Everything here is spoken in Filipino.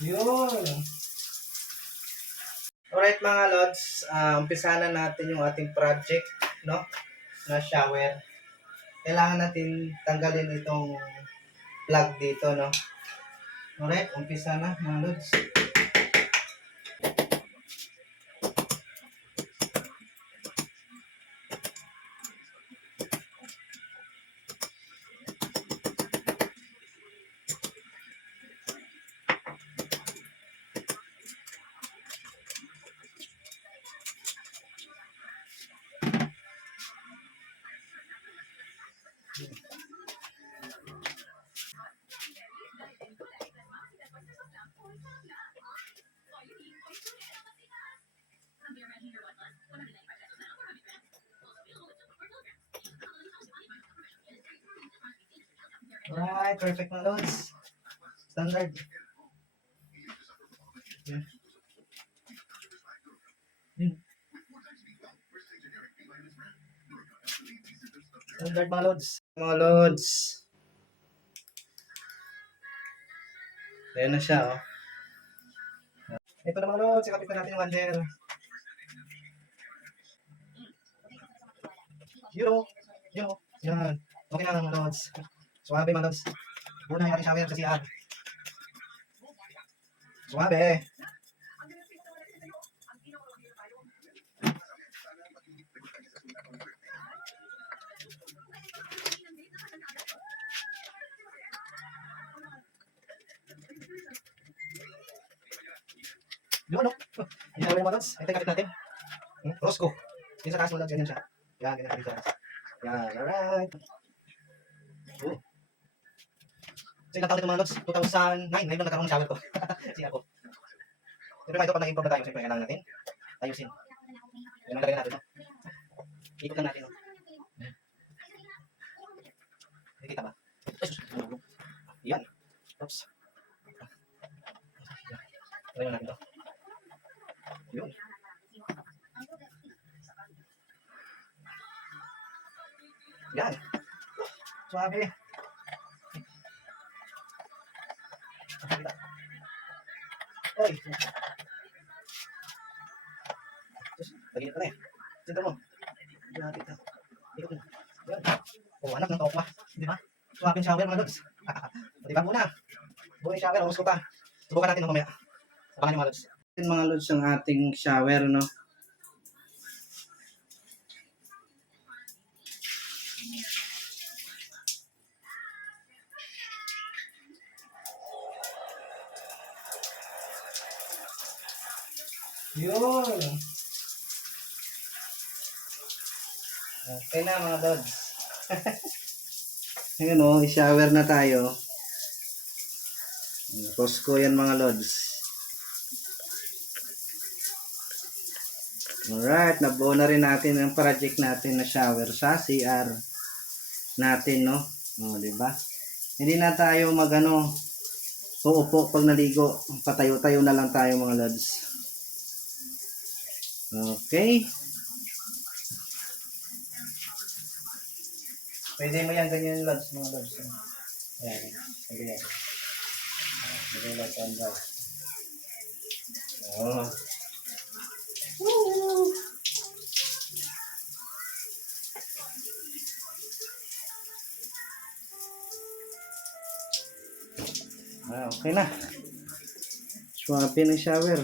Yun. Alright mga lods, umpisahan na natin yung ating project, no? Na shower. Kailangan natin tanggalin itong plug dito, no? Alright, umpisa na mga lods. Alright, perfect mga lods. Standard. Yeah. Standard mga lods. Mga lods. Ayan na siya, oh. Ito na mga lods, ikapit na natin yung under. Yun, yun, yan. Okay na mga lods. Suwabe mga lods. Muna yung ating shower sa CR. Suwabe. Yun, no? Yung shower mga lods. Ito yung kapit natin. Rosco. Yung sa taas mga lods, ganyan siya. Yan, ganyan kapit sa taas. Yan, alright. Oh. So ilang taon ito mga lods? 2009, ngayon lang nagkaroon ng shower ko. Siya ako. Siyempre ito pag nag-improve na tayo, siyempre kailangan natin ayusin. Yan ang lagay natin, no? Ikot lang natin, no? Nakikita ba? Yan. Oops. Lagay natin to. Yun. Yan. Suwabe. Oy. Lagi na eh. Sito mo. Yan, dito. Ikot mo. Yan. Oh, anak ng tokwa. Di ba? Suwabing shower mga lods. Diba muna? Buhay shower, umus ko pa. Subukan natin mamaya. Abangan nyo mga lods. Mga lods ang ating shower, no? Yun. Okay na mga lods. Ngayon o, i-shower na tayo. Rosco yan mga lods. Alright, nabuo na rin natin ang project natin na shower sa CR natin, no? O, diba? Hindi na tayo magano uupo pag naligo. Patayo-tayo na lang tayo mga lods. Okay. Pwede mo yan ganyan lods, mga lods. Ayan. Ayan. Ayan. Lods on daw. Oh. Woo! Okay na. Swabe ng shower.